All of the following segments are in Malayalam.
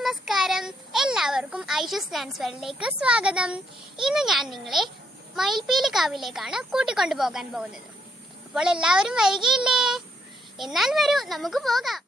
നമസ്കാരം, എല്ലാവർക്കും ഐഷൂസ് ഡാൻസ് വേൾഡിലേക്ക് സ്വാഗതം. ഇന്ന് ഞാൻ നിങ്ങളെ മയിൽപീലി കാവിലേക്കാണ് കൂട്ടിക്കൊണ്ടു പോകാൻ പോകുന്നത്. അപ്പോൾ എല്ലാവരും വൈകിയില്ലേ? എന്നാൽ വരൂ, നമുക്ക് പോകാം.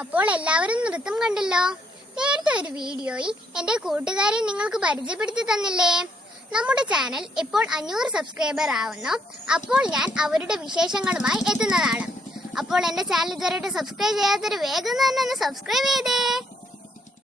അപ്പോൾ എല്ലാവരും നൃത്തം കണ്ടല്ലോ. നേരത്തെ ഒരു വീഡിയോയിൽ എന്റെ കൂട്ടുകാരെ നിങ്ങൾക്ക് പരിചയപ്പെടുത്തി തന്നില്ലേ? നമ്മുടെ ചാനൽ ഇപ്പോൾ 500 സബ്സ്ക്രൈബർ ആവുന്നു. അപ്പോൾ ഞാൻ അവരുടെ വിശേഷങ്ങളുമായി എത്തുന്നതാണ്. അപ്പോൾ എന്റെ ചാനൽ ഇതുവരെ സബ്സ്ക്രൈബ് ചെയ്യാത്തൊരു വേഗം തന്നെ സബ്സ്ക്രൈബ് ചെയ്തേ.